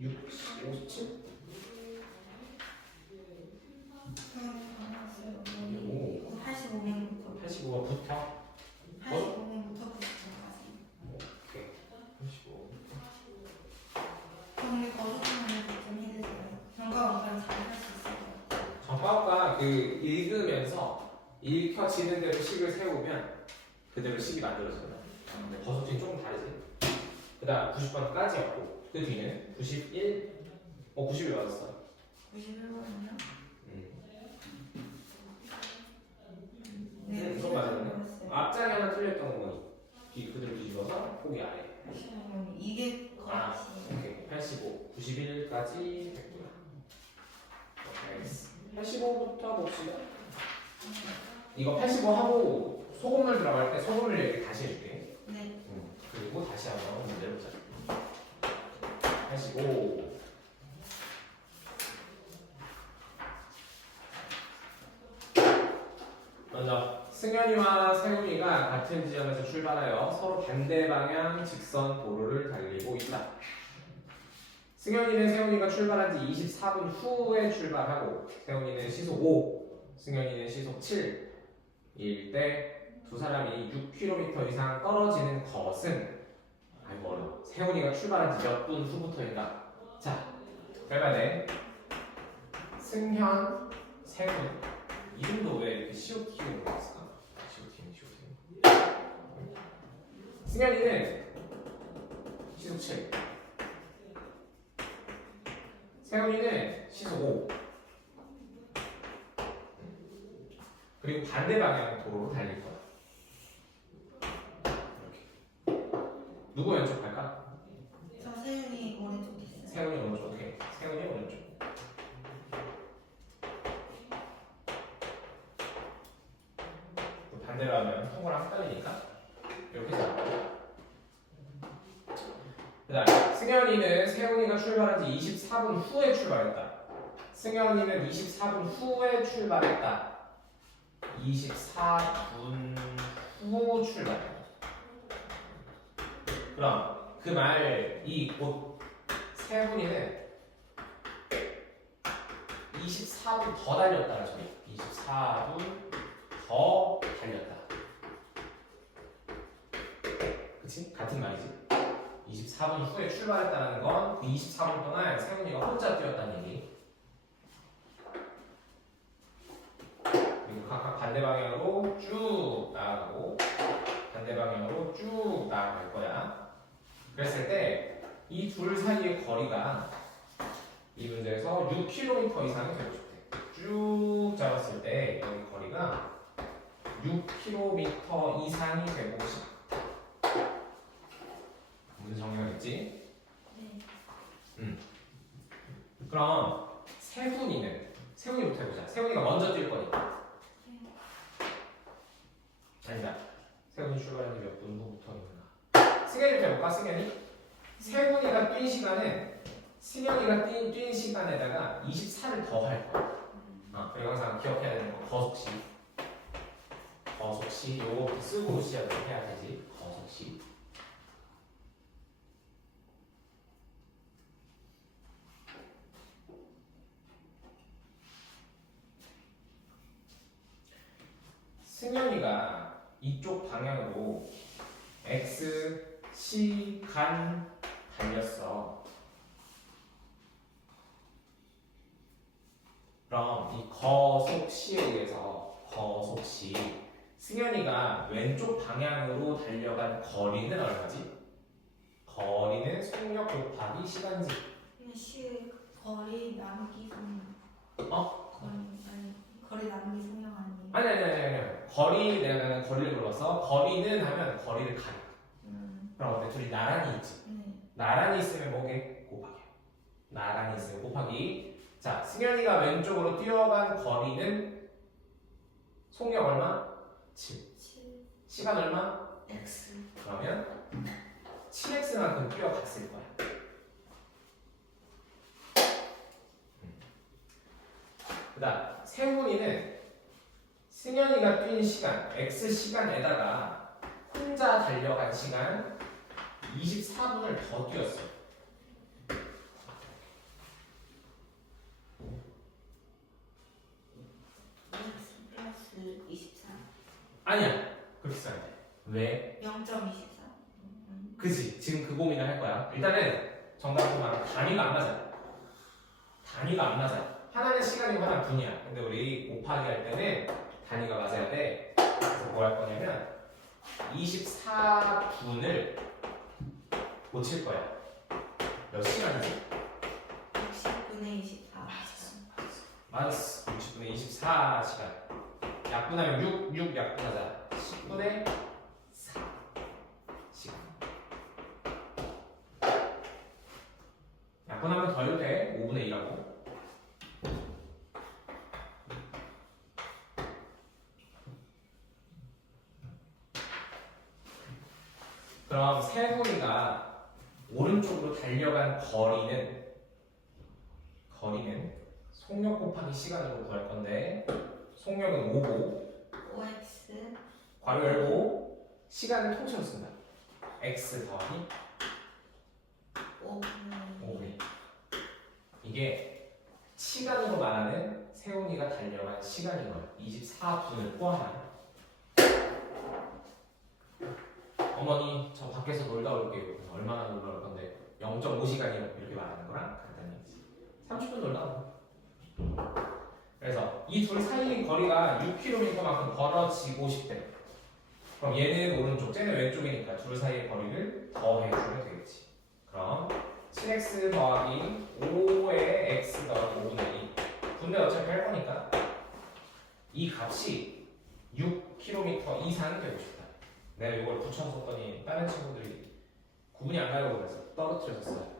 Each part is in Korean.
57? 오. 85명부터 85번부터? 85명부터 90명까지. 오케이. 85. 근데 거듭하는 좀 힘드세요. 전과원까지 잘 할 수 있을 것 같아요. 전과가 그 읽으면서 읽혀지는 대로 식을 세우면 그대로 식이 만들어져요. 근데 버섯팀 조금 다르지. 그 다음 90번까지였고 그 뒤는 91, 91 맞았어. 91번이요? 네, 그거 맞았네. 앞장에 하나 틀렸던 거니. 뒤 그대로 뒤집어서 거기 아래. 85번 이게 아, 거의 오케이. 85, 91까지 됐고요. 오케이, 알겠어. 85부터 봅시다. 이거 85 하고 소금물 들어갈 때 소금물 얘기 다시 해줄게. 네. 그리고 다시 한번 문제를 보자. 85. 먼저 승현이와 세훈이가 같은 지점에서 출발하여 서로 반대 방향 직선 도로를 달리고 있다. 승현이는 세훈이가 출발한 지 24분 후에 출발하고 세훈이는 시속 5, 승현이는 시속 7일 때 두 사람이 6km 이상 떨어지는 것은 아이고 어려워. 세훈이가 출발한 지 몇 분 후부터인가? 자, 결과는 승현, 세훈 이름도 왜 이렇게 COT로 나왔을까? COT. 승현이는 시속 7, 세훈이는 시속 5. 그리고 반대 방향 도로로 달릴 거야. 이렇게. 누구 왼쪽 갈까? 저 세윤이 오른쪽 있어요. 세훈이 오른쪽. 오케이. 세훈이 오른쪽. 또 반대로 하면 통과랑 헷갈리니까 이렇게 잡고. 그다음 승현이는 세훈이가 출발한 지 24분 후에 출발했다. 승현이는 24분 후에 출발했다. 24분 후 출발했다. 그럼 그 말이 곧 세훈이는 24분 더 달렸다는 소리. 24분 더 달렸다. 그치? 같은 말이지. 24분 후에 출발했다는 건 그 24분 동안 세훈이가 혼자 뛰었다는 얘기. 그리고 각각 반대 방향으로 쭉 나아가고 반대 방향으로 쭉 나아갈 거야. 그랬을 때 이 둘 사이의 거리가 이 문제에서 6km 이상이 되고 싶대. 쭉 잡았을 때 여기 거리가 6km 이상이 되고 싶다. 문제 정리가 됐지? 네. 그럼 세훈이부터 해보자. 세훈이가 먼저 뛸 거니까. 아니다. 세훈이 출발한 지 몇 분 후부터인가? 승현이부터 해볼까? 세훈이가 뛴 시간은 승현이가 뛴 시간에다가 24를 더 할 거야. 그리고 항상 기억해야 되는 거 거속시 요거부터 쓰고 시작을 해야 되지. 거속시. 승현이가 이쪽 방향으로 x 시간 달렸어. 그럼 이 거속시에 의해서 거속시 승현이가 왼쪽 방향으로 달려간 거리는 얼마지? 거리는 속력 곱하기 시간지. 근데 거리 나누기 성형. 거리 나누기 성형 아니에요? 아니. 내가 거리를 불렀어. 거리는 하면 거리를 가려. 그럼 어때? 둘이 나란히 있지? 네. 나란히 있으면 뭐게? 곱하기. 나란히 있으면 곱하기. 자, 승현이가 왼쪽으로 뛰어간 거리는 속력 얼마? 7. 7. 시간 얼마? X. 그러면 7x만큼 뛰어갔을 거야. 그 다음 세훈이는 승현이가 뛴 시간 x 시간에다가 혼자 달려간 시간 24분을 더 뛰었어. 아니야. 그렇게 써야 돼. 왜? 0.24. 그치. 지금 그 고민을 할 거야. 일단은 정답은 말하면 단위가 안 맞아. 단위가 안 맞아. 하나는 시간이고 하나는 분이야. 근데 우리 곱하기 할 때는 단위가 맞아야 돼. 그래서 뭐 할 거냐면 24분을 고칠 거야. 몇 시간이지? 60분의 24. 맞았어. 60분의 24시간. 약분하면 6 약분하자. 10분의 4 시간. 약분하면 더 해도 돼. 5분의 2라고. 그럼 세훈이가 오른쪽으로 달려간 거리는 속력 곱하기 시간으로 구할 건데 속력은 5고 5x 괄호 열고 시간을 통째로 쓴다. x 더하기 5분의 이게 시간으로 말하는 세훈이가 달려간 시간인 거야. 24분을 포함한. 어머니 저 밖에서 놀다 올게요. 얼마나 놀다 올 건데 0.5시간이라고 이렇게 말하는 거랑 같다는 얘기지. 30분 놀다 오. 그래서 이 둘 사이의 거리가 6km만큼 벌어지고 싶대. 그럼 얘는 오른쪽, 쟤는 왼쪽이니까 둘 사이의 거리를 더해주면 되겠지. 그럼 7x 더하기 5의 x 더하기 5분의 2 분배 어차피 할 거니까 이 값이 6km 이상 되고 싶다. 내가 이걸 붙여줬더니 다른 친구들이 구분이 안 가려고 그래서 떨어뜨렸어요.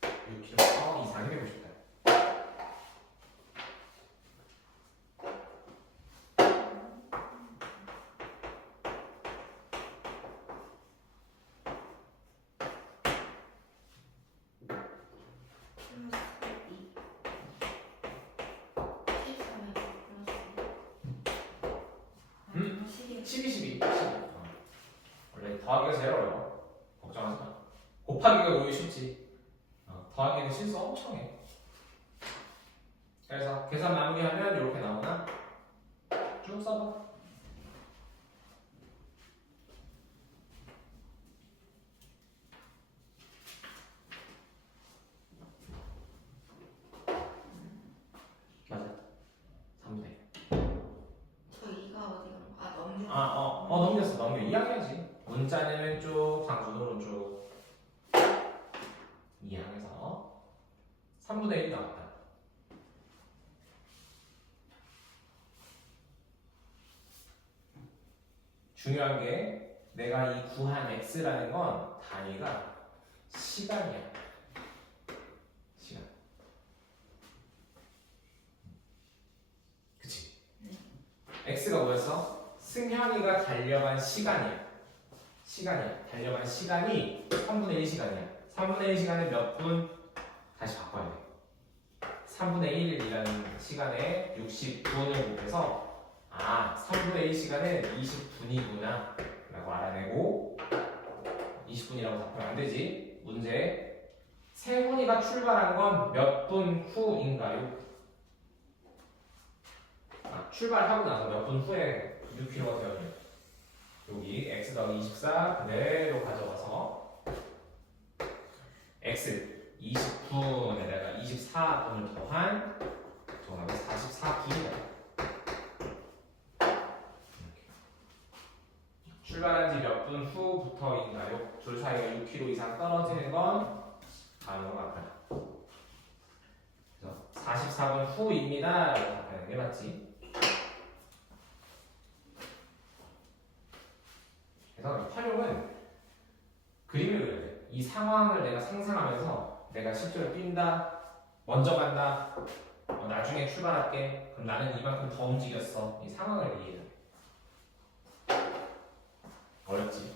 6km 이상이 되고 싶다. 음? 12, 12. 원래 더하기가 제일 어려워. 걱정하지 마. 곱하기가 오히려 쉽지. 더하기는 실수 엄청 해. 그래서 계산 마무리하면 이렇게 나오나? 쭉 써봐. 맞아. 3대. 저 2가 어디 간 거? 아 넘겨. 넘겼어. 넘겨. 2항이지. 문자는 왼쪽, 상수는 오른쪽. 2항에서 3분의 1 나왔다. 중요한 게 내가 이 구한 x라는 건 단위가 시간이야. 시간. 그치? x가 뭐였어? 승현이가 달려간 시간이야. 달려간 시간이 3분의 1 시간이야. 3분의 1 시간에 몇 분? 다시 바꿔야 돼. 3분의 1이라는 시간에 60분을 곱해서 3분의 1 시간은 20분이구나 라고 알아내고 20분이라고 답하면 안 되지. 문제. 세훈이가 출발한 건 몇 분 후인가요? 출발하고 나서 몇 분 후에 6km가 되었네요. 여기 x 더하기 24 그대로 가져가서 x 20분에다가 24분을 더한 정답은 44분이다. 출발한 지 몇 분 후부터인가요? 둘 사이가 6km 이상 떨어지는 건 다음과 같다. 그래서 44분 후입니다. 라고 답하는 게 맞지. 그래서 활용은 그림을 그려야 돼. 이 상황을 내가 상상하면서 내가 실제로 뛴다, 먼저 간다, 나중에 출발할게. 그럼 나는 이만큼 더 움직였어. 이 상황을 이해해야 돼. 어렵지?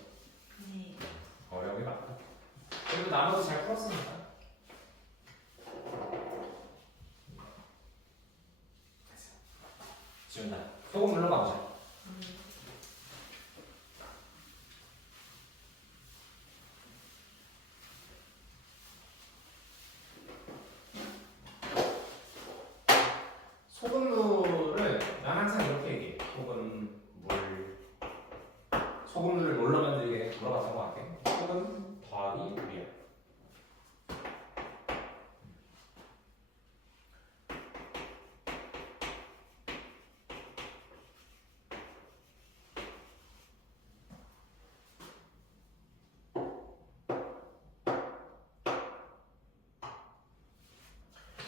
네. 어려움이 많다. 그래도 나머지 잘 풀었으니까. 됐어. 지운다. 소금 물러 가보자. 소금물은 난 항상 이렇게 얘기해. 소금물 소금 더하기 물이야.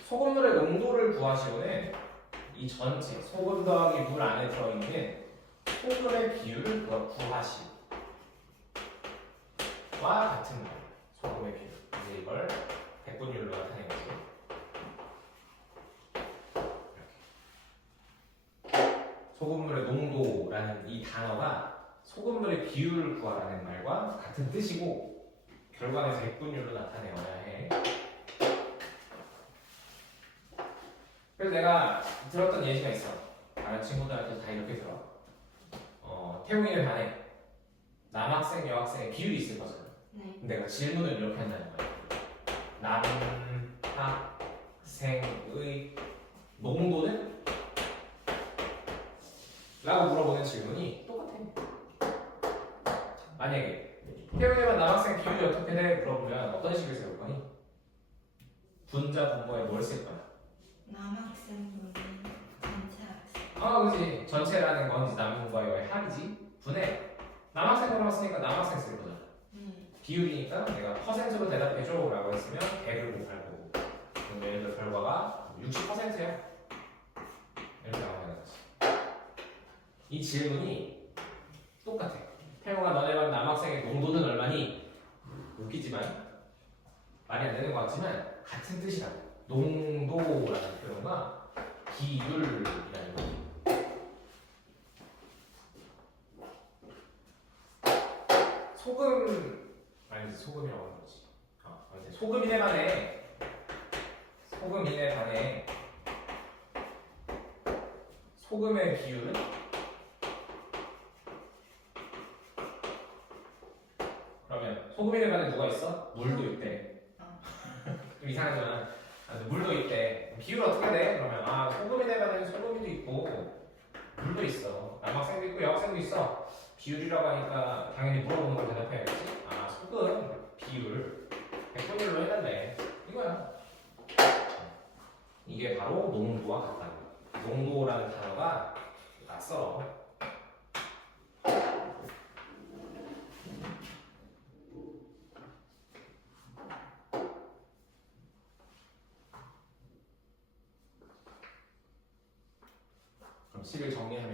소금물의 농도를 구하시오는 이 전체 소금 더하기 물 안에 들어있는 소금의 비율을 구하시오. 와 같은 말. 소금의 비율. 이제 이걸 백분율로 나타낸 거죠. 이렇게. 소금물의 농도라는 이 단어가 소금물의 비율을 구하라는 말과 같은 뜻이고 결과는 백분율로 나타내어야 해. 그래서 내가 들었던 예시가 있어. 다른 친구들한테 다 이렇게 들어. 태웅이는 반에 남학생, 여학생의 비율이 있을 거잖아. 네. 내가 질문을 이렇게 한다는 거야. 남학생의 농도는? 라고 물어보는 질문이 똑같아. 만약에 태웅이만 남학생 비율이 어떻게 돼? 물어보면 어떤 식을 세울 거니? 분자 분모에 뭘 쓸 거야? 남학생분이 전체 학생. 그렇지. 전체라는 건 이제 남분과 여의 합이지. 분해. 남학생으로 했으니까 남학생 쓸 거잖아. 비율이니까 내가 퍼센트로 대답해줘 라고 했으면 100을 곱할 거고. 그럼 예를 들어 결과가 60%야. 이렇게 나오는 거지. 이 질문이 똑같아. 태용아 너네 반 남학생의 농도는 얼마니? 웃기지만 말이 안 되는 것 같지만 같은 뜻이라고. 농도라는 표현과 비율이라는 거지. 소금이라고 하는 거지. 소금인에 반해 소금의 비율은 그러면 소금인에 반해 누가 있어? 물도 있대. 좀 이상하지만 물도 있대. 비율 어떻게 돼? 그러면 소금인에 반해 소금이도 있고 물도 있어. 남학생도 있고 여학생도 있어. 비율이라고 하니까 당연히 물어보는 걸 대답해야겠지. 소금 비율 100분율로 해달래. 이거야. 이게 바로 농도와 같다는 거야. 농도라는 단어가 낯설어. 그럼 식을 정리하면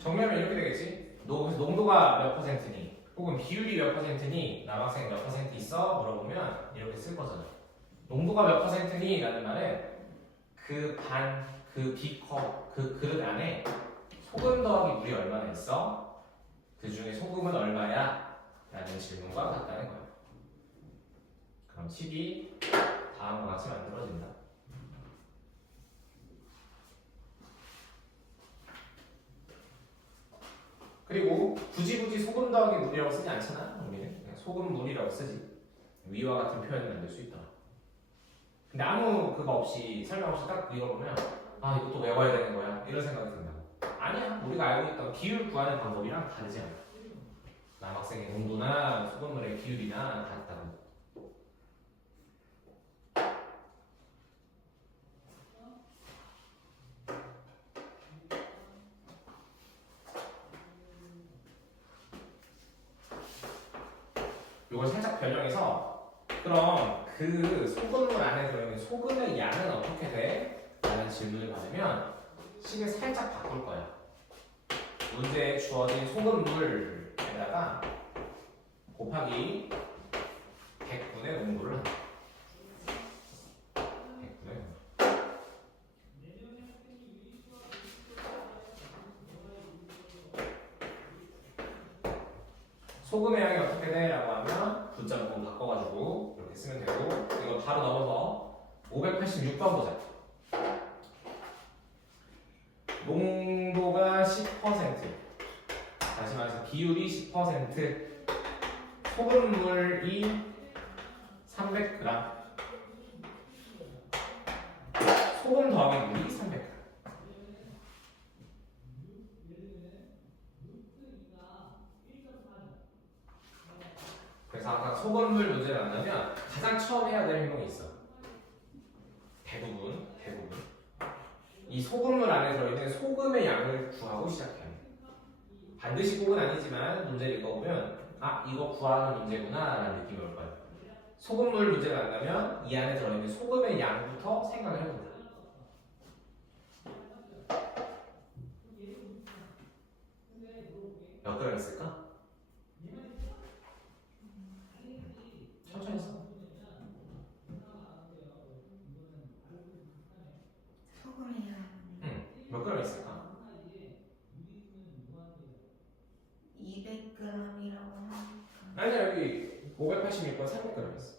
정리하면 이렇게 되겠지? 농도가 몇 퍼센트니? 혹은 비율이 몇 퍼센트니? 남학생 몇 퍼센트 있어? 물어보면 이렇게 쓸 거잖아. 농도가 몇 퍼센트니? 라는 말은 그 비컵, 그 그릇 안에 소금 더하기 물이 얼마나 있어? 그 중에 소금은 얼마야? 라는 질문과 같다는 거야. 그럼 식이 다음과 같이 만들어진다. 그리고 굳이 소금 더하기 물이라고 쓰지 않잖아. 우리는 그냥 소금 물이라고 쓰지. 위와 같은 표현을 만들 수 있다. 근데 아무 그거 없이 설명 없이 딱 읽어보면 이것도 외워야 되는 거야 이런 생각이 든다고. 아니야. 우리가 알고 있던 비율 구하는 방법이랑 다르지 않아. 남학생의 농도나 소금물의 비율이나 같다고. 이걸 살짝 변형해서 그럼 그 소금물 안에 들어있는 소금의 양은 어떻게 돼? 라는 질문을 받으면 식을 살짝 바꿀 거야. 문제에 주어진 소금물에다가 곱하기 100분의 농도를 한다. 100분의 농도. 소금의 양이 어떻게 돼? 라고 하면 분자분모 바꿔가지고 이렇게 쓰면 되고 이거 바로 넘어서 586번 보자. 농도가 10%. 다시 말해서 비율이 10%. 소금물이 300g. 소금 더하기 물이 300g. 그래서 아까 소금물 문제를 만나면 가장 처음 해야 될 행동이 있어. 대부분 이 소금물 안에 들어있는 소금의 양을 구하고 시작해야 해. 반드시 꼭은 아니지만 문제를 읽어보면 아 이거 구하는 문제구나 라는 느낌이 올 거야. 소금물 문제가 난다면 이 안에 들어있는 소금의 양부터 생각을 해보자. 몇 그램 있을까? 천천히 써. 소금이요. 몇 그램 있을까? 200g이라고 하니까. 아니야 여기 586번 300g 있어.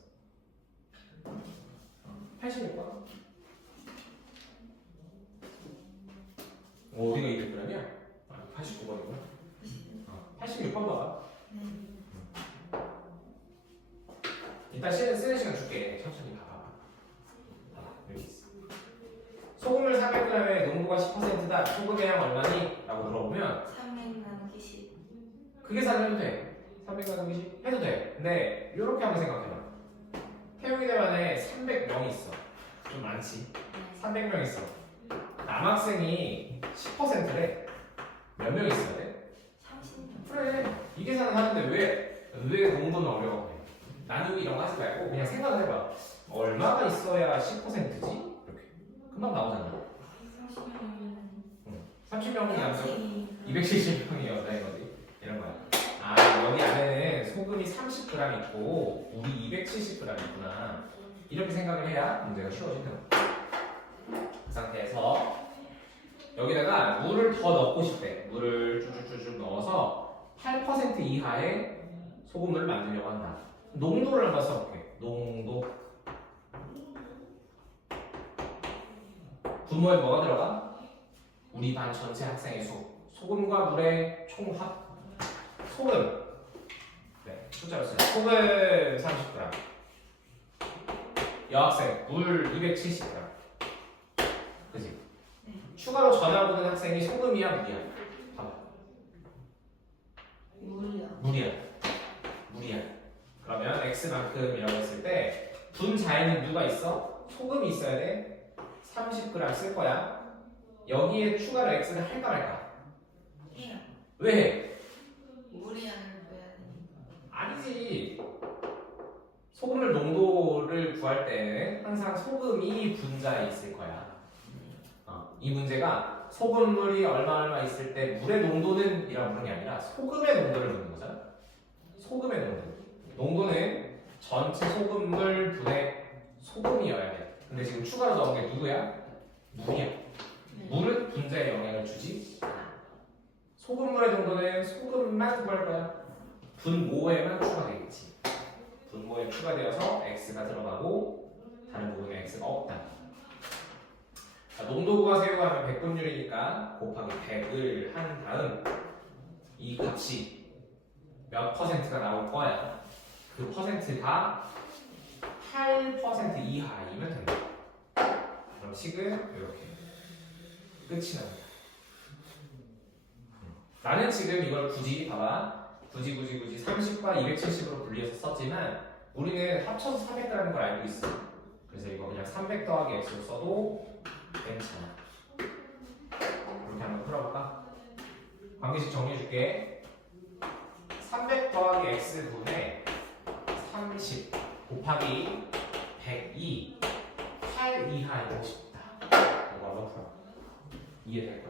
86번. 어디가 200g이야? 89번이구나. 86번 봐봐. 네. 이따 쓰는 시간 줄게. 천천히 봐봐. 여기 있어. 소금물 400g에 농도가 10%다. 소금의 양 얼마니? 라고 물어보면 300 나누기 10. 그 계산 해도 돼. 300 나누기 10 해도 돼. 근데 이렇게 한번 생각해봐. 태용이네 반에 300명이 있어. 좀 많지. 300명 있어. 남학생이 10%래. 몇 명 있어야 돼? 30명. 그래. 이 계산은 하는데 왜 농도는 어려워? 나누기 이런 거 하지 말고 그냥 생각을 해봐. 얼마가 있어야 10%지? 이렇게. 금방 나오잖아. 30명이면 30명이 남자, 학생이 270명이 여자인 거지. 이런 거야. 아, 여기 안에는 소금이 30g 있고 물이 270g 있구나. 이렇게 생각을 해야 문제가 쉬워지는 거야. 그 상태에서 여기다가 물을 더 넣고 싶대. 물을 쭉쭉쭉 넣어서 8% 이하의 소금물을 만들려고 한다. 농도를 한번 써볼게. 농도. 분모에 뭐가 들어가? 우리 반 전체 학생의 수. 소금과 물의 총합. 소금. 네, 숫자로 써요. 소금 30g. 여학생 물 270g. 그지? 네. 추가로 전화 오는 학생이 소금이야 물이야? 봐봐. 물이요. 물이야. 그러면 x만큼이라고 했을 때 분자에는 누가 있어? 소금이 있어야 돼. 30g 쓸 거야. 여기에 추가로 x를 할까 말까? 해요. 왜 해? 물이 안을 빼야 되니까. 아니지. 소금물 농도를 구할 때는 항상 소금이 분자에 있을 거야. 이 문제가 소금물이 얼마 있을 때 물의 농도는 이라고 부르는 게 아니라 소금의 농도를 묻는 거잖아. 소금의 농도. 농도는 전체 소금물 분의 소금이어야 돼. 근데 지금 추가로 넣은 게 누구야? 물이야. 물은 분자에 영향을 주지. 소금물의 농도는 소금만 구할 거야. 분모에만 추가되겠지. 분모에 추가되어서 x가 들어가고 다른 부분에 x가 없다. 자, 농도 구하세요 하면 백분율이니까 곱하기 100을 한 다음 이 값이 몇 %가 나올 거야. 그 퍼센트가 8% 이하이면 된다. 그럼 식은 이렇게 끝이 납니다. 나는 지금 이걸 굳이 봐봐. 굳이 30과 270으로 분리해서 썼지만 우리는 합쳐서 400g인 걸 알고 있어. 그래서 이거 그냥 300 더하기 x로 써도 괜찮아. 이렇게 한번 풀어볼까? 관계식 정리해줄게. 300 더하기 x분의 30 곱하기 102 8 이하이고 싶다. 이거 한번 풀어. 이해될 거야.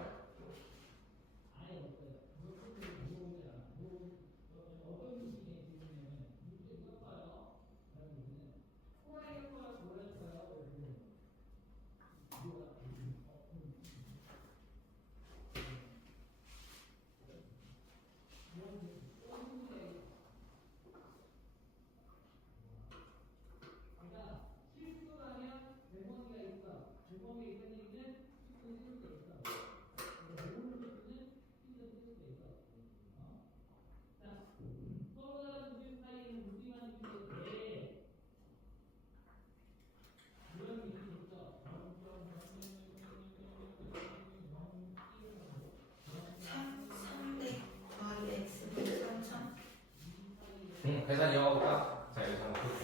계산 이어가볼까? 자, 여기서 한번 풀고.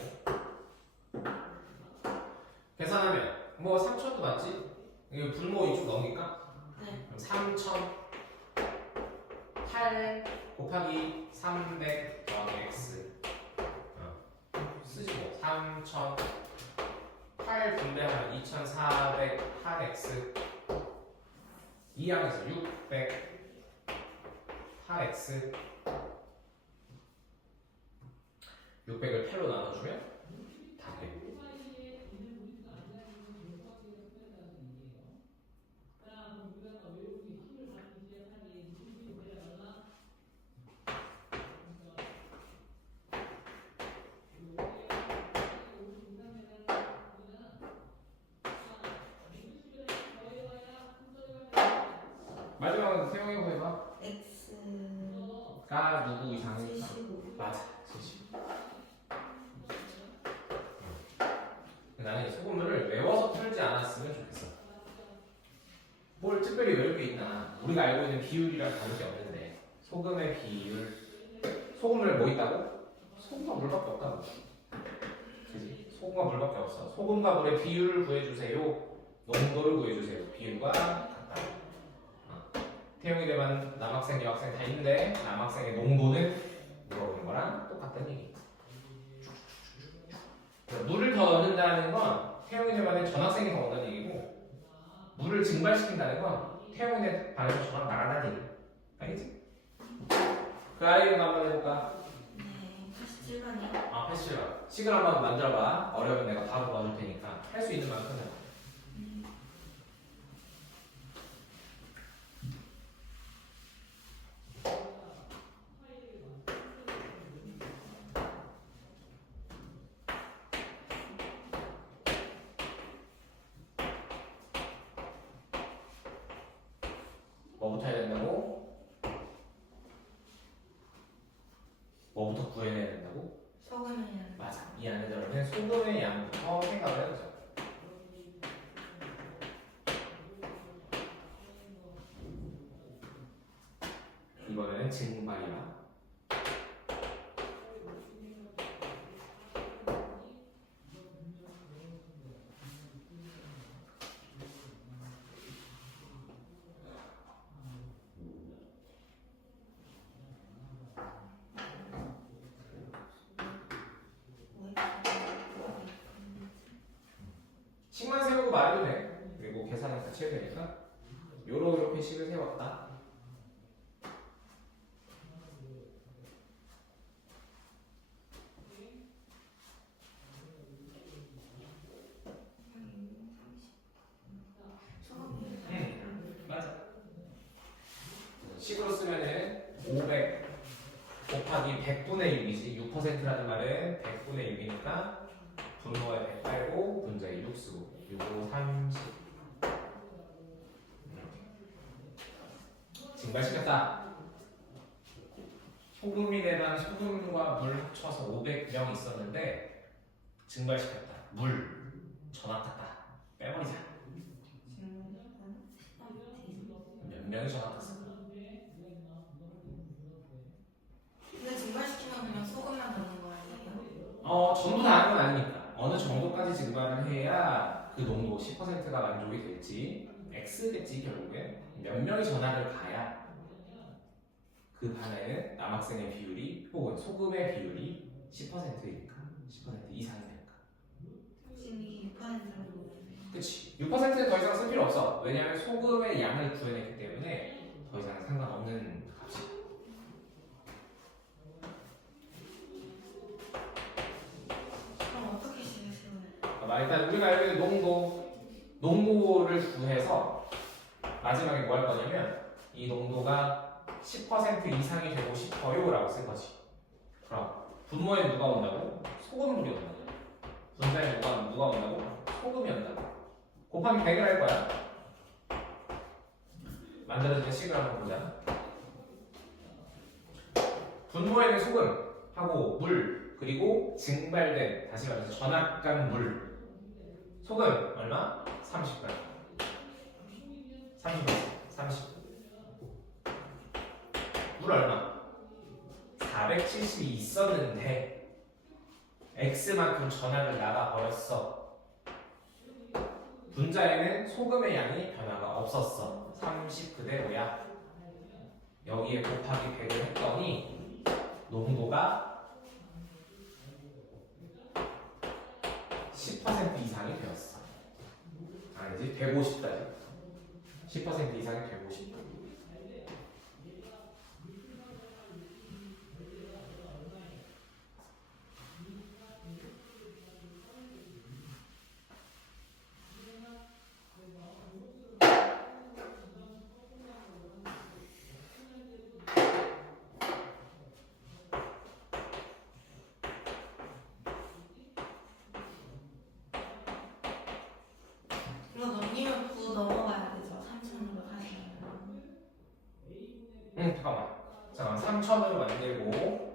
계산하면, 뭐, 3천도 맞지? 이거 분모 이쪽 넘길까? 네. 그럼 3,008 곱하기 300 더하기 x. 쓰지 뭐. 3,008 분배하면 2,408x. 이 항에서 608x. 600을 8로 나눠주면 다 돼. 마지막은 세영이고 해봐. X가 누구 이상일까? 75. 맞아, 70. 나는 이 소금물을 외워서 풀지 않았으면 좋겠어. 뭘 특별히 외울 게 있나? 우리가 알고 있는 비율이랑 다를 게 없는데 소금의 비율. 소금물 뭐 있다고? 소금과 물밖에 없다고. 그지? 소금과 물밖에 없어. 소금과 물의 비율을 구해주세요. 농도를 구해주세요. 비율과 같다. 태용이 대만 남학생, 여학생 다 있는데 남학생의 농도는 물어보는 거랑 똑같다는 얘기. 물을 더 넣는다는 건 태용이 대반에 전학생이 더 온다는 얘기고, 물을 증발시킨다는 건 태용이 반에서 전학 나간다는 얘기. 알겠지? 그 아이를 한번 해볼까? 네. 87번이요. 아, 87번. 식을 한번 만들어봐. 어려우면 내가 바로 도와줄 테니까 할 수 있는 만큼 해봐. 뭐부터 해야 된다고? 뭐부터 구해내야 된다고? 소금이요. 맞아. 이 안에 들어있는 소금의 양부터 생각을 해보자. 이번에는 증발이야. 식만 세우고 말해도 돼. 그리고 계산은 같이 해야 되니까. 요렇게 식을 세웠다. 맞아. 식으로 쓰면은 500 곱하기 100분의 6이지. 6%라는 말은 100분의 6이니까 분모에 100 빼고 분자에 6 쓰고 6, 5, 30. 증발시켰다. 소금이 내랑 소금과 물 합쳐서 500명 있었는데 증발시켰다. 물 전압갔다. 빼버리자. 몇 명이 전압갔어? 근데 증발시키면 그냥 소금만 넣는 거 아니에요? 전부 다 하는 건 아니니까. 어느 정도까지 증발을 해야 그 농도 10%가 만족이 될지 X겠지 결국에. 몇 명이 전학을 가야 그 반에는 남학생의 비율이 혹은 소금의 비율이 10%이니까 10% 이상이 되니까. 지금 이게 6%라는 거잖아요. 그치. 6%는 더 이상 쓸 필요 없어. 왜냐하면 소금의 양을 구해냈기 때문에 더 이상 상관없는 값이야. 그럼 어떻게 식을 세우나요? 일단 우리가 알고 있는 농도를 구해서 마지막에 뭐 할 거냐면 이 농도가 10% 이상이 되고 싶어요 라고 쓸 거지. 그럼 분모에 누가 온다고? 소금물이 온다고. 분자에 누가 온다고? 소금이 온다고. 곱하기 100을 할 거야. 만들어진 식을 한번 보자. 분모에는 소금하고 물 그리고 증발된, 다시 말해서 전압간 물. 소금 얼마? 30g. 30. 물 얼마? 470이 있었는데 X만큼 전압을 나가버렸어. 분자에는 소금의 양이 변화가 없었어. 30 그대로야. 여기에 곱하기 100을 했더니 농도가 10% 이상이 되었어. 아니지, 150다. 10% 이상이 150다. 이거 넘기면 9 넘어가야 되죠. 3,000으로 하시면. 잠깐만. 3,000으로 만들고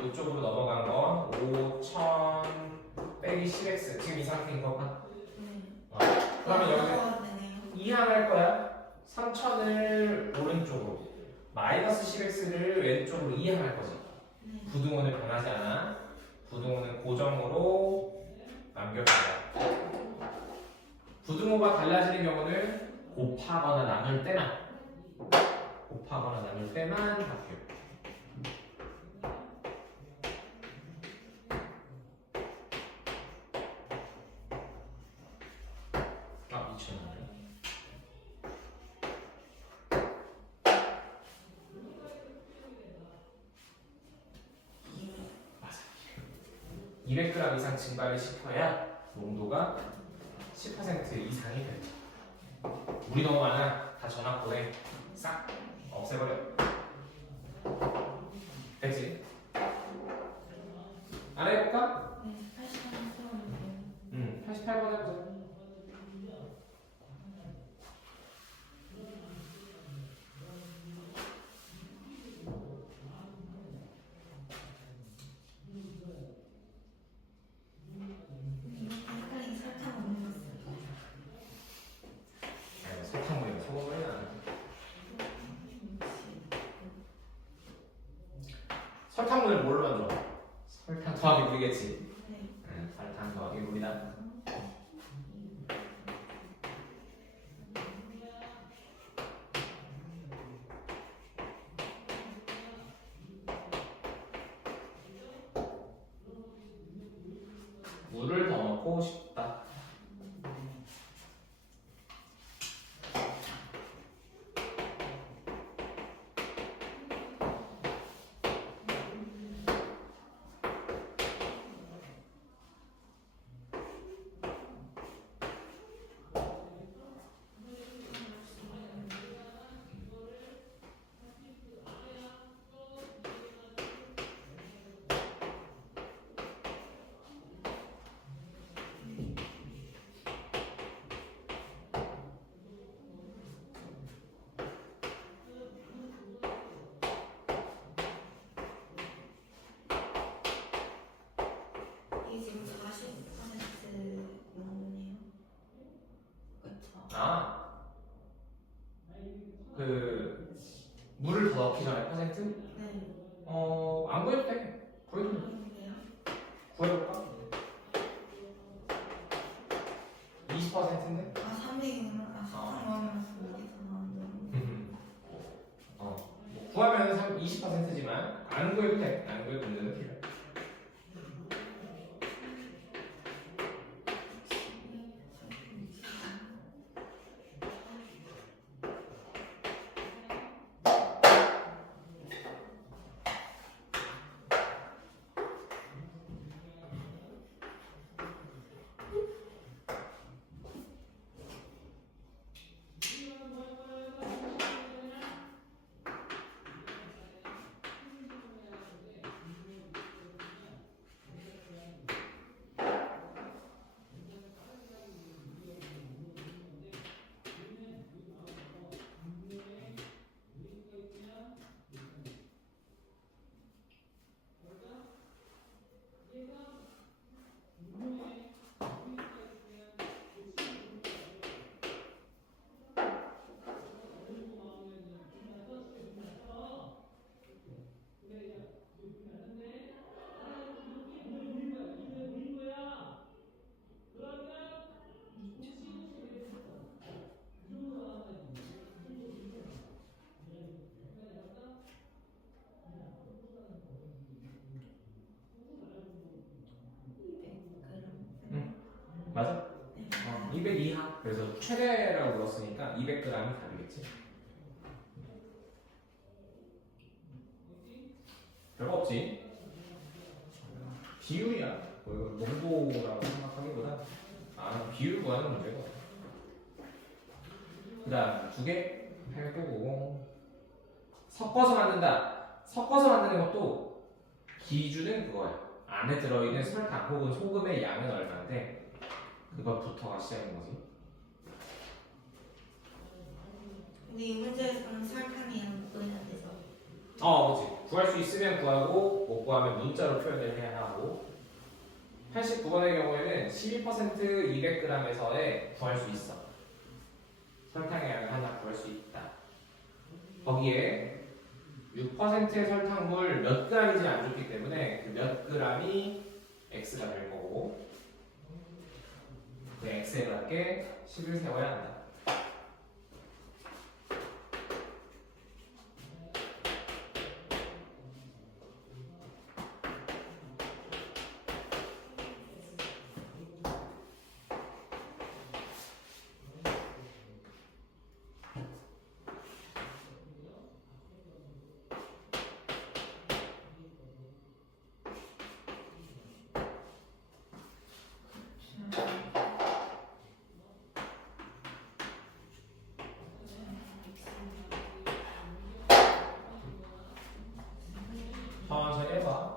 이쪽으로 넘어간 건 5,000 빼기 10x. 지금 이 상태인 거가? 그러면 여기 되네요. 이항할 거야. 3,000을 오른쪽으로, 마이너스 10x를 왼쪽으로 이항할 거지. 네. 부등호는 변하지 않아. 부등호는 고정으로 남겨줄 거야. 부등호가 달라지는 경우는 곱하거나 나눌 때만 바뀌어. 미쳤네. 맞아. 200g 이상 증발을 시켜야 농도가 10% 이상이 된다. 물이 너무 많아. 다 전압 보내. 싹 없애버려. 됐지? 안 해볼까? 네, 88번 세워놓을게요. 88번 해보자. 헷갈리게 설탕 없는 거 써요. 설탕물이랑 소금물이 안 돼. 설탕물을 뭘로 만들어? 설탕 더하기 물이겠지? 네. 설탕 더하기 물이다. 물을 더 넣고 싶다. 이게 지금 40% 넘네요. 그쵸? 그 물을 더 넣기 전에 퍼센트? 네. 안 구해도 돼. 구해도 돼. 그런데요? 구해볼까? 20%인데? 300이구나. 설탕 넣으면 여기서 나온다는 구하면 20%지만 안 구해도 돼. 안 구해도 문제는 필요해. 그래서 최대라고 불렀으니까 200g이 답이겠지. 별거 없지. 비율이야. 뭐 이거 농도라고 생각하기보다 비율 구하는 문제고. 그다음 2개 890 섞어서 만든다. 섞어서 만드는 것도 기준은 그거야. 안에 들어있는 설탕 혹은 소금의 양은 얼마인데 그것부터가 시작인 거지. 근데 이 문제에서는 설탕이랑 먹어야 돼서. 그렇지. 구할 수 있으면 구하고 못 구하면 문자로 표현을 해야 하고 89번의 경우에는 12% 200g에서의 구할 수 있어. 설탕의 양을 하나 구할 수 있다. 거기에 6%의 설탕물 몇 g인지 안 줬기 때문에 그 몇 g이 x가 될 거고 그 x에 맞게 식을 세워야 한다. 천천히 해봐.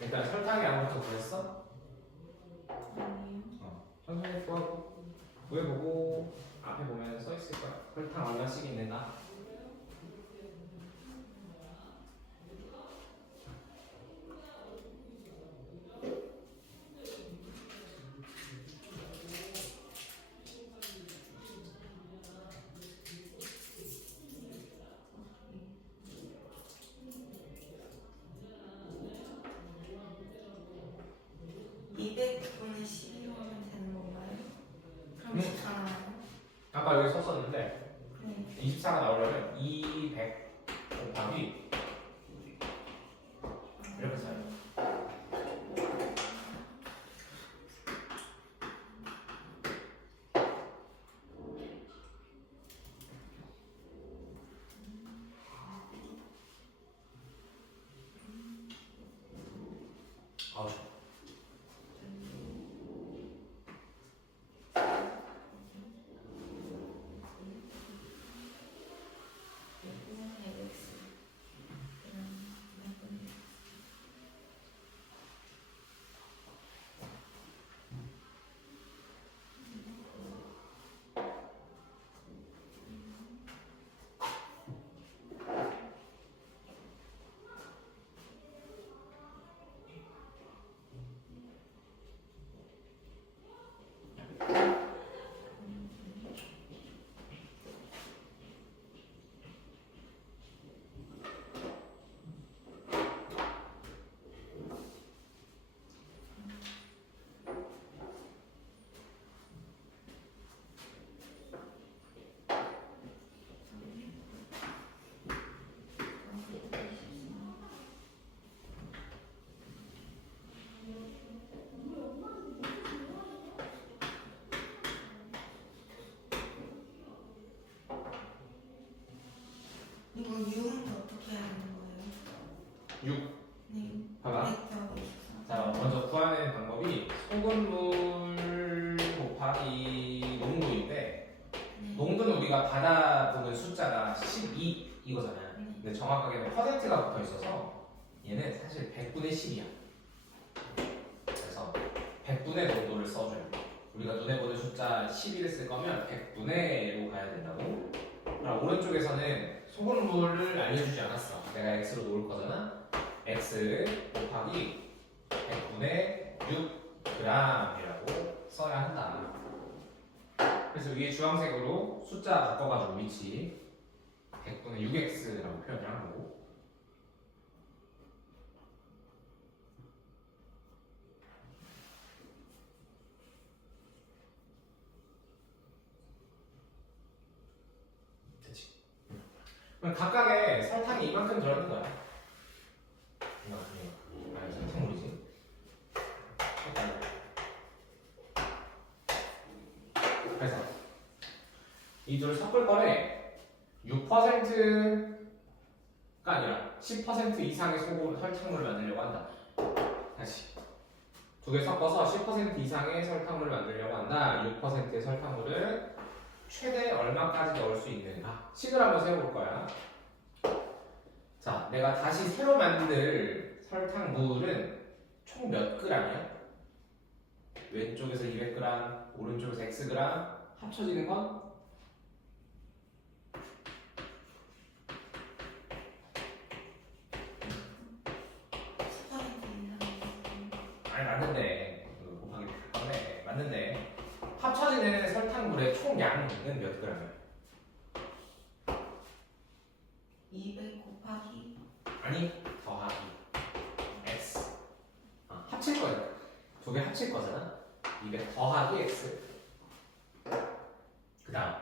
일단 설탕의 양부터 구했어? 천천히 구해보고 앞에 보면 써있을 거야. 설탕 얼마씩 있는가? 그럼 14나와요? 아까 여기 썼었는데 네. 24가 나오려면 200 곱하기 이렇게 써요. 아우 좋아. 이거 유은 어떻게 하는 거예요? 6 네. 봐봐. 자, 먼저 구하는 방법이 소금물 곱하기 농도인데 농도는 우리가 받아보는 숫자가 12 이거잖아. 근데 정확하게는 퍼센트가 붙어 있어서 얘는 사실 100분의 10이야. 그래서 100분의 농도를 써줘요. 우리가 눈에 보는 숫자 12를 쓸 거면 100분의로 가야 된다고. 그럼 오른쪽에서는 소금물을 알려주지 않았어. 내가 x로 놓을 거잖아. x 곱하기 100분의 6g이라고 써야 한다. 그래서 위에 주황색으로 숫자 바꿔가지고 위치 100분의 6x라고 표현을 한 거고 그럼 각각의 설탕이 이만큼 들어있는 거야. 이만큼. 아니, 설탕물이지. 그래서 이 둘을 섞을 거래 6%가 아니라 10% 이상의 설탕물을 만들려고 한다. 다시 두 개 섞어서 10% 이상의 설탕물을 만들려고 한다. 6%의 설탕물을 최대 얼마까지 넣을 수 있는가? 식을 한번 세워볼 거야. 자, 내가 다시 새로 만들 설탕물은 총 몇 g이야? 왼쪽에서 200g, 오른쪽에서 xg 합쳐지는 건? 10% 이상. 아니 맞는데 곱하기 건데 맞는데 합쳐지는 설탕물의 총 양은 몇 g이야? 200 곱하기 아니 더하기 x 합칠 거야. 두 개 합칠 거잖아. 200 더하기 x. 그 다음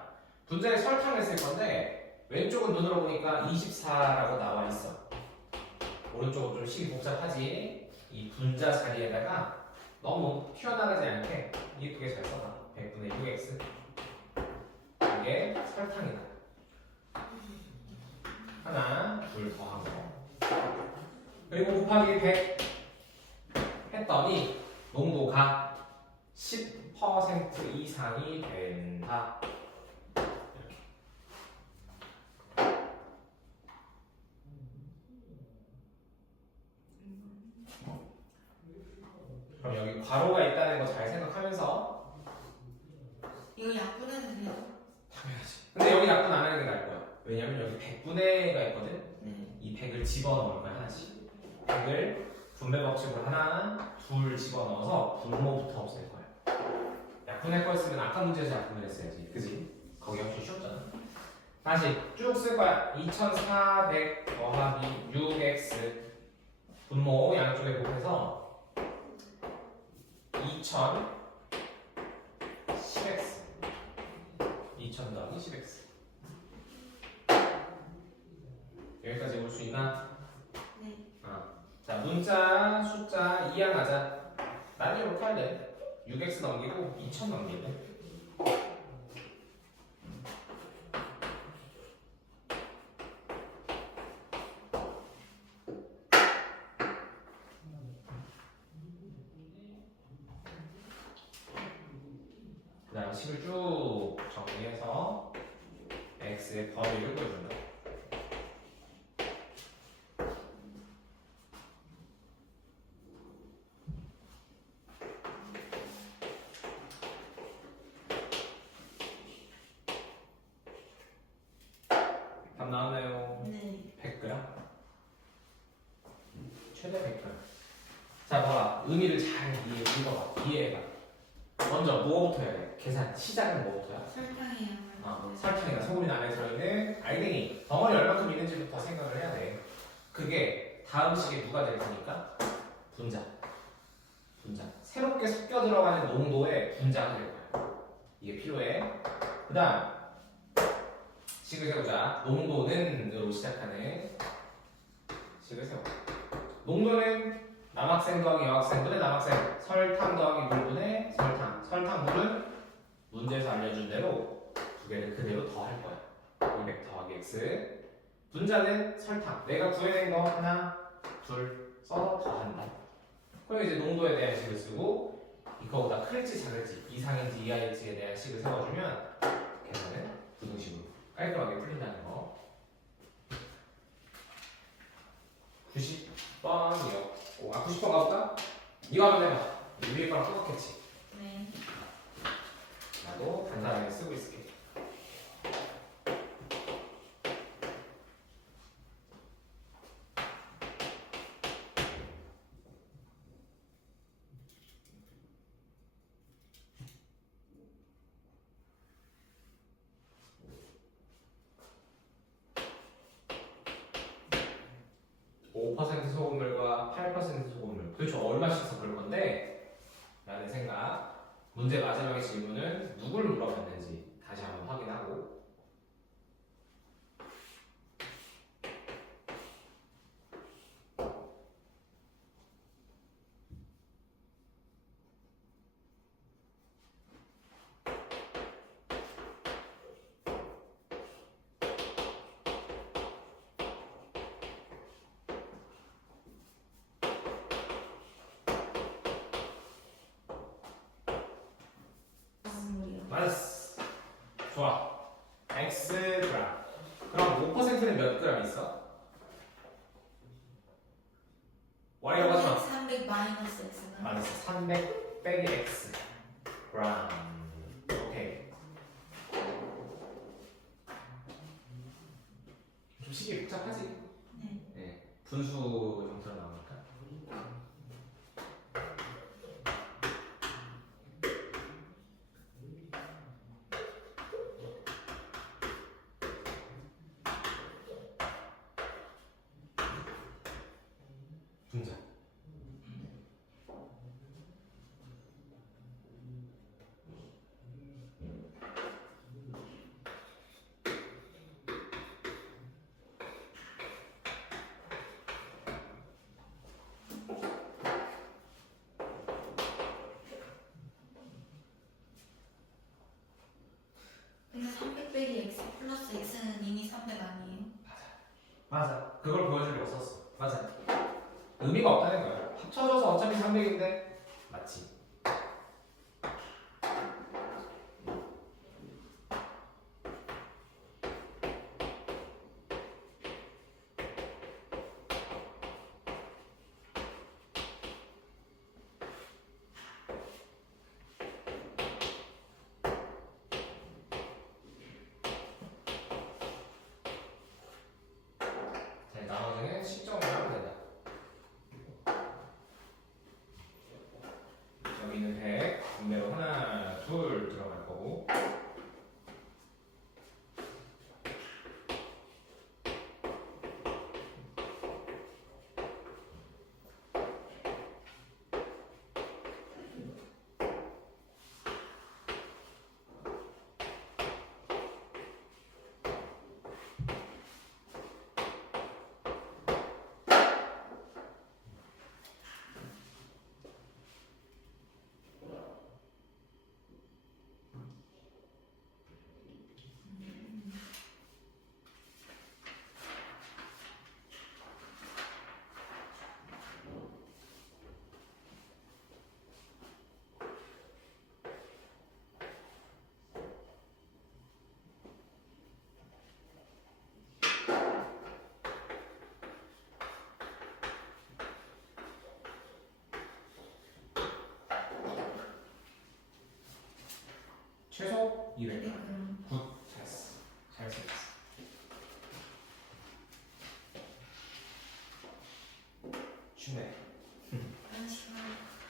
분자에 설탕을 쓸 건데 왼쪽은 눈으로 보니까 24라고 나와 있어. 오른쪽은 좀 식이 복잡하지. 이 분자 자리에다가 너무 튀어나가지 않게 이쁘게 잘 써봐. 100분의 6x. 이게 설탕이다. 하나, 둘 더한 거. 그리고 곱하기 100 했더니 농도가 10% 이상이 된다. 그럼 여기 괄호가 있다는 거 잘 생각하면서 이거 약분해도 돼요? 당연하지. 근데 여기 약분 안 하는 게 나을 거야. 왜냐면 여기 100분의가 있거든. 네. 이 100을 집어넣을 거야 하나씩. 100을 분배 법칙으로 하나, 둘 집어넣어서 분모부터 없앨 거야. 약분할 거였으면 아까 문제에서 약분을 했어야지. 그지? 거기 훨씬 쉬웠잖아. 다시 쭉 쓸 거야. 2400 더하기 6x 분모 양쪽에 곱해서 2000 10x 2000 더하기 10x 여기까지 올 수 있나? 네. 자 문자 숫자 이항하자. 나는 이렇게 할래. 6x 넘기고 2000 넘길래. 그 다음 식을 쭉 정리해서 x의 범위를 보여준다. 답 나왔나요? 네. 100g? 최대 100g. 자, 봐봐. 의미를 잘 읽어봐. 이해해봐. 먼저 뭐부터 해야 돼? 계산 시작은 뭐부터야? 설탕이요. 설탕이나 소금이 안에 들어있는 알갱이 덩어리 얼마큼 있는지부터 생각을 해야 돼. 그게 다음 식에 누가 될 테니까? 분자. 새롭게 섞여 들어가는 농도의 분자가 될 거야. 이게 필요해. 그 다음 식을 세우자. 농도는으로 시작하는 식을 세워. 농도는 남학생 더하기 여학생분의 남학생, 설탕 더하기 물분의 설탕. 설탕물은 문제에서 알려준 대로 두 개를 그대로 더할 거야. 200 더하기 x. 분자는 설탕. 내가 구해낸 거 하나, 둘 써서 더한다. 그럼 이제 농도에 대한 식을 쓰고 이거보다 클지 작을지 이상인지 이하인지에 대한 식을 세워주면 계산은 부등식으로 깔끔하게 풀린다는 거. 90번이요. 90번 가볼까? 이거 한번 해봐. 위에 거랑 똑같겠지? 네. 나도 간단하게 쓰고 있을게. 소금물과 8% 소금물 도대체 얼마씩 섞을 건데? 라는 생각. 문제 마지막의 질문은 누굴 물어봤는지 다시 한번 확인하고 맞았어. 좋아. X 그램. 그럼 5%는 몇 그램 있어? Y라고 하지 마. 300 마이너스 X는 맞았어. 300 빼기 X 그램. 오케이. 좀 식이 복잡하지? 네. 네. 분수 형태로 나오니까. 분자. 근데 300 빼기 X 플러스 X는 이미 300 아니에요? 맞아. 그걸 보여주려고 썼어. 맞아. 의미가 없다는 거야. 합쳐져서 어차피 300인데 맞지. 자, 나머지는 시점을 하면 된다. 여기는 100, 분배로 하나, 둘 들어갈 거고. 최소 200. 200g. 굿. 잘했어. 잘 썼어. 쉽네. 잠시만.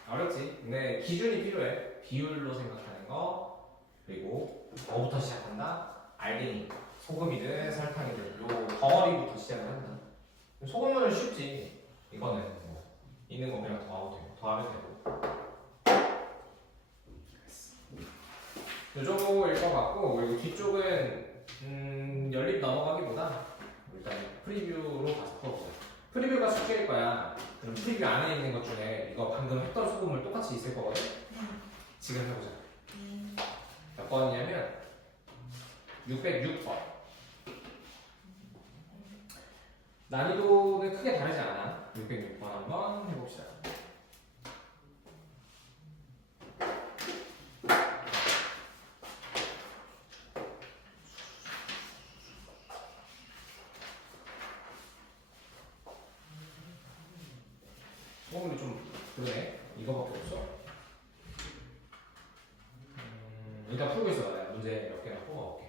어렵지. 근데 기준이 필요해. 비율로 생각하는 거, 그리고 뭐부터 시작한다? 알갱이, 소금이든 설탕이든 요 덩어리부터 시작을 한다. 소금은 쉽지. 이거는 뭐 있는 거 그냥 더하고 되고, 더하면 되고. 요 정도일 것 같고, 그리고 뒤쪽은 연립 넘어가기보다 일단 프리뷰로 가서 풀어보자. 프리뷰가 숙제일 거야. 그럼 프리뷰 안에 있는 것 중에 이거 방금 했던 소금을 똑같이 있을 거거든. 네. 지금 해보자. 네. 몇 번이냐면 606번. 난이도는 크게 다르지 않아. 606번 한번 해봅시다. 소금이 좀 그러네. 이거밖에 없어. 일단 풀고 있어. 내가 문제 몇 개나 뽑아볼게.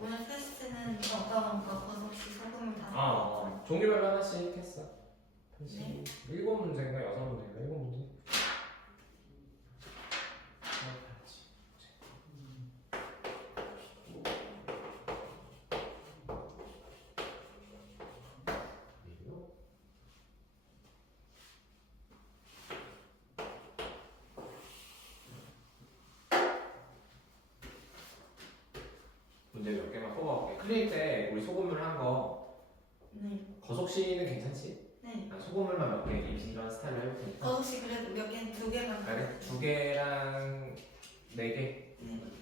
오늘 테스트는 어떤 버섯이 소금을 다 아, 종류별로 하나씩 했어. 네. 7문제인가 6문제인가 7문제? 문제 몇 개만 뽑아볼게. 클릭 때 우리 소금물 한 거 네. 거속시는 괜찮지? 네. 난 소금물만 몇 개 이런 스타일로 해볼 테니까. 버섯이 그래도 몇 개, 2개만. 그래? 2개랑 4개. 네.